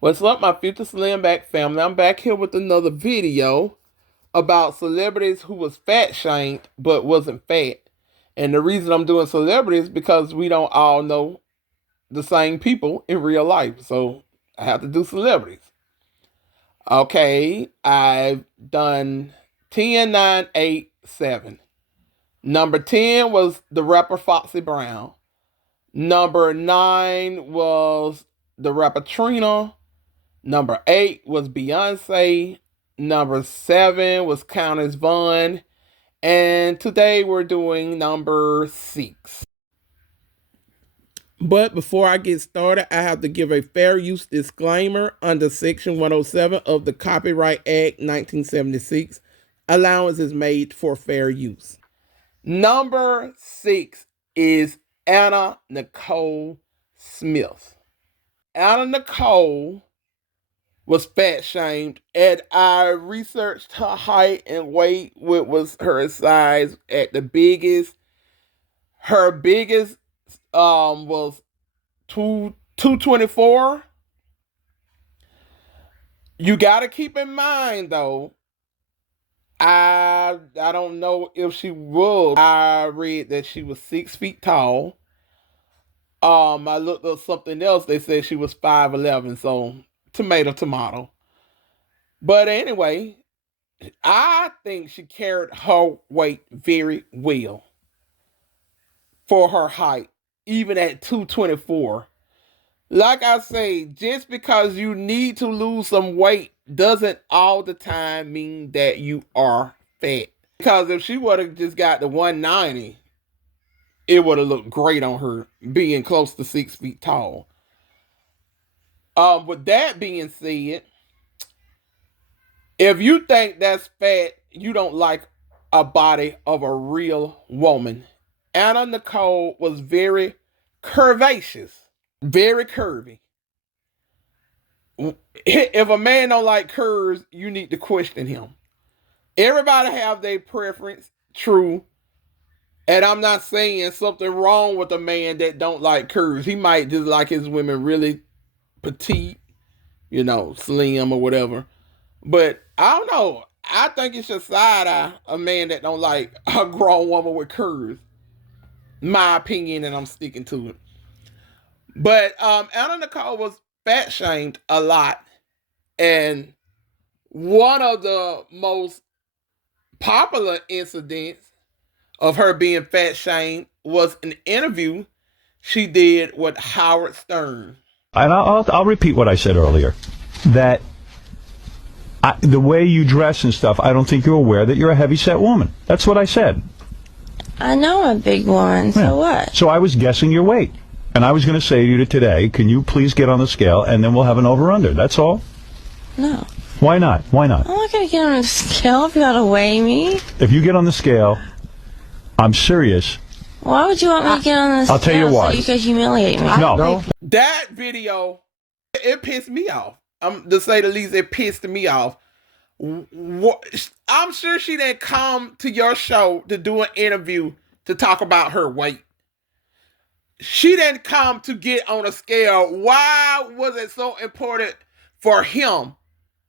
What's up, my future Slim Back family? I'm back here with another video about celebrities who was fat shamed but wasn't fat. And the reason I'm doing celebrities is because we don't all know the same people in real life. So I have to do celebrities. Okay, I've done 10, 9, 8, 7. Number 10 was the rapper Foxy Brown. Number 9 was the rapper Trina. Number 8 was Beyonce. Number 7 was Countess Vaughn. And today we're doing number 6. But before I get started, I have to give a fair use disclaimer under Section 107 of the Copyright Act 1976. Allowance is made for fair use. Number 6 is Anna Nicole Smith. Anna Nicole was fat shamed, and I researched her height and weight, what was her size at the biggest. Her biggest was 224. You gotta keep in mind though, I don't know if she was. I read that she was 6 feet tall. I looked up something else. They said she was 5'11", so tomato. But anyway, I think she carried her weight very well for her height, even at 224. Like I say, just because you need to lose some weight doesn't all the time mean that you are fat. Because if she would have just got the 190, it would have looked great on her being close to 6 feet tall. With that being said, if you think that's fat, you don't like a body of a real woman. Anna Nicole was very curvaceous, very curvy. If a man don't like curves, you need to question him. Everybody have their preference, true. And I'm not saying something wrong with a man that don't like curves. He might just like his women really petite, slim or whatever. But I don't know. I think it's just side eye a man that don't like a grown woman with curves. My opinion, and I'm sticking to it. But Anna Nicole was fat shamed a lot. And one of the most popular incidents of her being fat shamed was an interview she did with Howard Stern. And I'll repeat what I said earlier, that the way you dress and stuff, I don't think you're aware that you're a heavy-set woman. That's what I said. I know I'm a big woman, so what? So I was guessing your weight. And I was going to say to you today, can you please get on the scale, and then we'll have an over-under. That's all. No. Why not? Why not? I'm not going to get on the scale if you got to weigh me. If you get on the scale, I'm serious. Why would you want me to get on the scale? I'll tell you why. So you could humiliate me. No. That video, it pissed me off. To say the least, it pissed me off. I'm sure she didn't come to your show to do an interview to talk about her weight. She didn't come to get on a scale. Why was it so important for him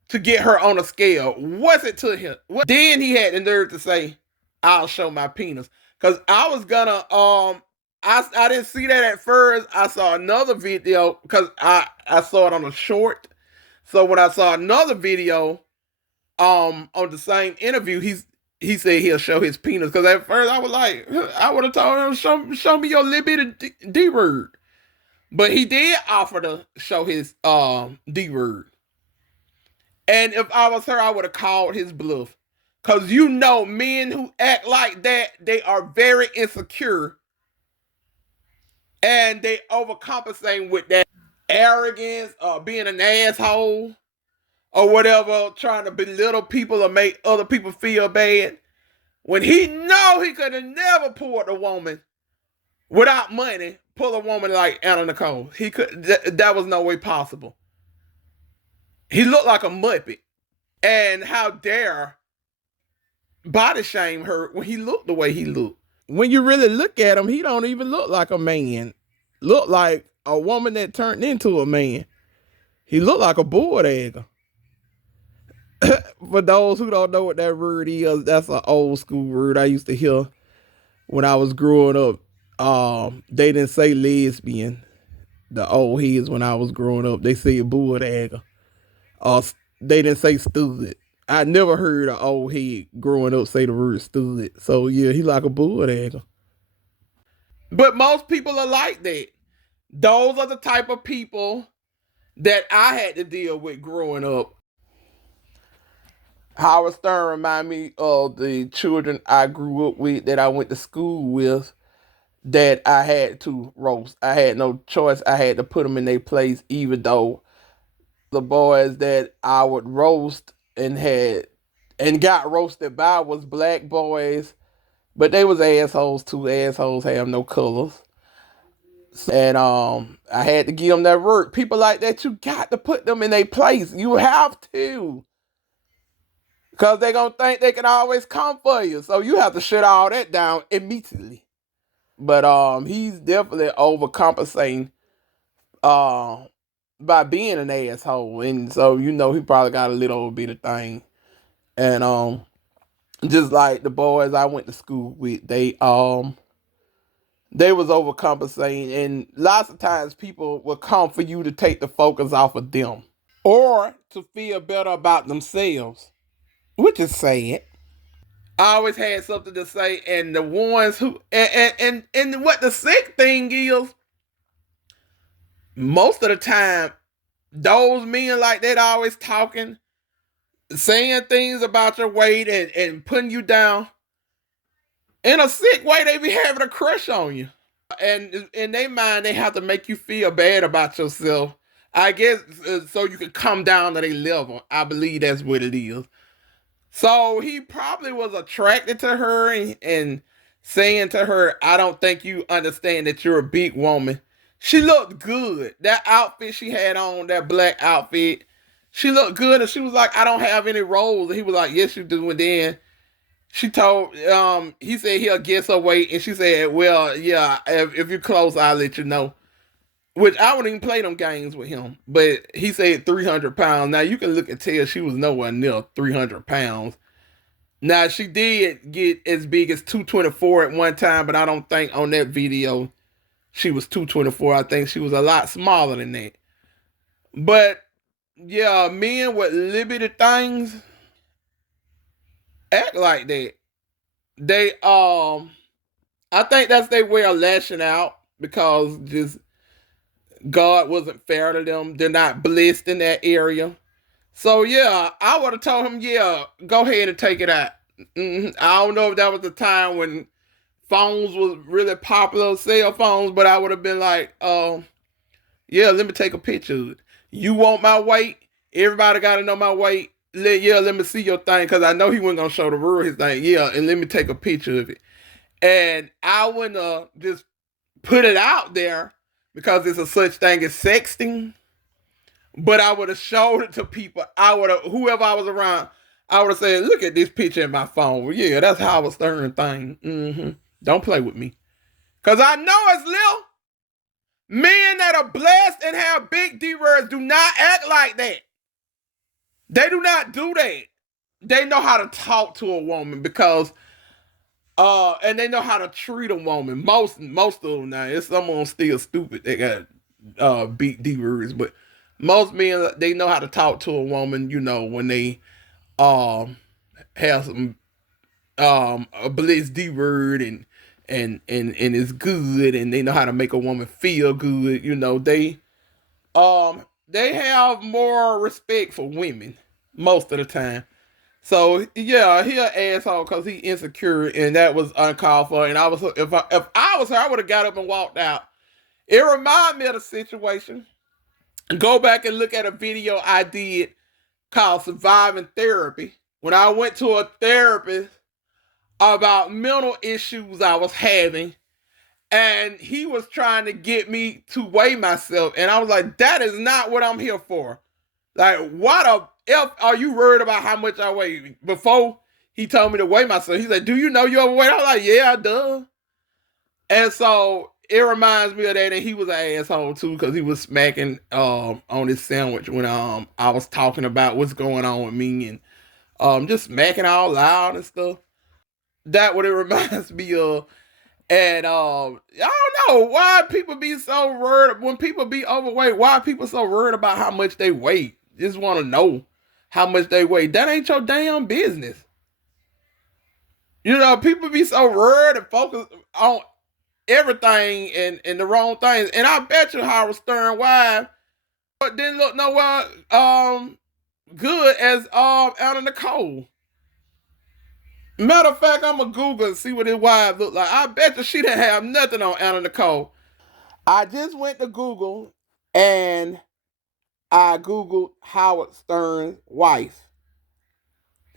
to get her on a scale? Was it to him? Then he had the nerve to say, I'll show my penis. Because I was gonna, I didn't see that at first. I saw another video because I saw it on a short. So when I saw another video on the same interview, he said he'll show his penis. Because at first I was like, I would have told him, show me your little bit of D-word. But he did offer to show his D-word. And if I was her, I would have called his bluff. Because men who act like that, they are very insecure. And they overcompensate with that arrogance or being an asshole or whatever, trying to belittle people or make other people feel bad. When he know he could have never pulled a woman without money, pull a woman like Anna Nicole. He could. That was no way possible. He looked like a muppet. And how dare body shame her when he looked the way he looked. When you really look at him, he don't even look like a man. Look like a woman that turned into a man. He looked like a bulldog. For those who don't know what that word is, that's an old school word I used to hear when I was growing up. They didn't say lesbian. The old heads when I was growing up, they said bulldog. They didn't say stud. I never heard an old head growing up say the word stud. So yeah, he like a bulldog. But most people are like that. Those are the type of people that I had to deal with growing up. Howard Stern remind me of the children I grew up with that I went to school with that I had to roast. I had no choice. I had to put them in their place, even though the boys that I would roast and got roasted by was black boys, but they was assholes too. Assholes have no colors. And I had to give them that work. People like that, you got to put them in their place. You have to. Because they're going to think they can always come for you. So you have to shut all that down immediately. But he's definitely overcompensating by being an asshole. And so, he probably got a little bit of thing. And just like the boys I went to school with, they was overcompensating. And lots of times people will come for you to take the focus off of them. Or to feel better about themselves. Which is sad. I always had something to say, and the ones who and what the sick thing is, most of the time, those men like that always talking, saying things about your weight and putting you down. In a sick way, they be having a crush on you. And in their mind, they have to make you feel bad about yourself. I guess so you can come down to their level. I believe that's what it is. So he probably was attracted to her and saying to her, I don't think you understand that you're a big woman. She looked good. That outfit she had on, that black outfit, she looked good. And she was like, I don't have any roles. And he was like, yes, you do. And then she told, he said he'll guess her weight. And she said, well, yeah, if you're close, I'll let you know. Which I wouldn't even play them games with him. But he said 300 pounds. Now you can look and tell she was nowhere near 300 pounds. Now she did get as big as 224 at one time, but I don't think on that video she was 224. I think she was a lot smaller than that. But yeah, men with limited things act like that. They I think that's their way of lashing out because just God wasn't fair to them. They're not blessed in that area. So yeah, I would have told him, yeah, go ahead and take it out. I don't know if that was the time when phones was really popular, cell phones, but I would have been like, yeah, let me take a picture of it. You want my weight? Everybody got to know my weight. Let me see your thing, because I know he wasn't going to show the world his thing. Yeah, and let me take a picture of it. And I wouldn't just put it out there because there's a such thing as sexting. But I would have showed it to people. Whoever I was around, I would have said, look at this picture in my phone. Well, yeah, that's Howard Stern thing. Don't play with me. Because I know it's little. Men that are blessed and have big D-words do not act like that. They do not do that. They know how to talk to a woman because and they know how to treat a woman. Most of them now. It's someone still stupid. They got big D-words, but most men, they know how to talk to a woman, when they have some a blessed D word and it's good, and they know how to make a woman feel good. They have more respect for women most of the time. So yeah, he an asshole because he insecure, and that was uncalled for. And if I was her, I would have got up and walked out. It reminded me of the situation. Go back and look at a video I did called Surviving Therapy. When I went to a therapist about mental issues I was having, and he was trying to get me to weigh myself. And I was like, that is not what I'm here for. Like, what the F are you worried about how much I weigh? Before he told me to weigh myself, he said, do you know you're overweight? I was like, yeah, duh. And so it reminds me of that, and he was an asshole too because he was smacking on his sandwich when I was talking about what's going on with me and just smacking all loud and stuff. That what it reminds me of. And I don't know why people be so worried when people be overweight. Why people so worried about how much they weigh? Just want to know how much they weigh. That ain't your damn business. You know, people be so worried and focused on everything and the wrong things. And I bet you Howard Stern wife didn't look nowhere good as Anna Nicole. Matter of fact, I'm gonna Google and see what his wife looked like. I bet you she didn't have nothing on Anna Nicole. I just went to Google and I Googled Howard Stern's wife.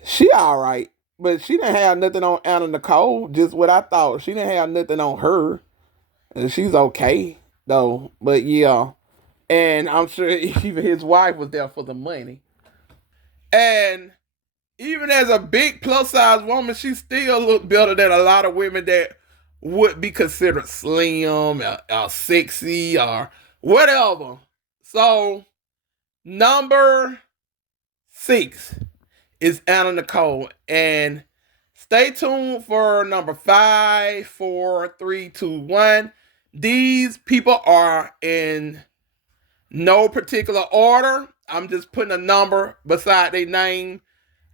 She all right, but she didn't have nothing on Anna Nicole. Just what I thought. She didn't have nothing on her. And she's okay though. But yeah, and I'm sure even his wife was there for the money. And even as a big plus size woman, she still looked better than a lot of women that would be considered slim or sexy or whatever. So number 6 is Anna Nicole. And stay tuned for number 5, 4, 3, 2, 1. These people are in no particular order. I'm just putting a number beside their name.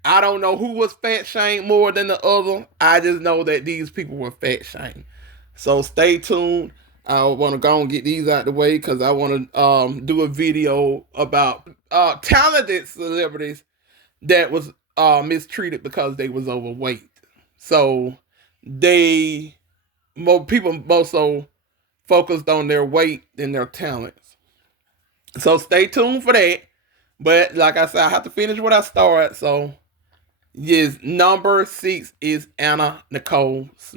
I don't know who was fat shamed more than the other. I just know that these people were fat shamed. So stay tuned. I want to go and get these out the way because I want to do a video about talented celebrities that was mistreated because they was overweight. So people also focused on their weight and their talents. So stay tuned for that. But like I said, I have to finish what I started. So yes, number 6 is Anna Nicole Smith.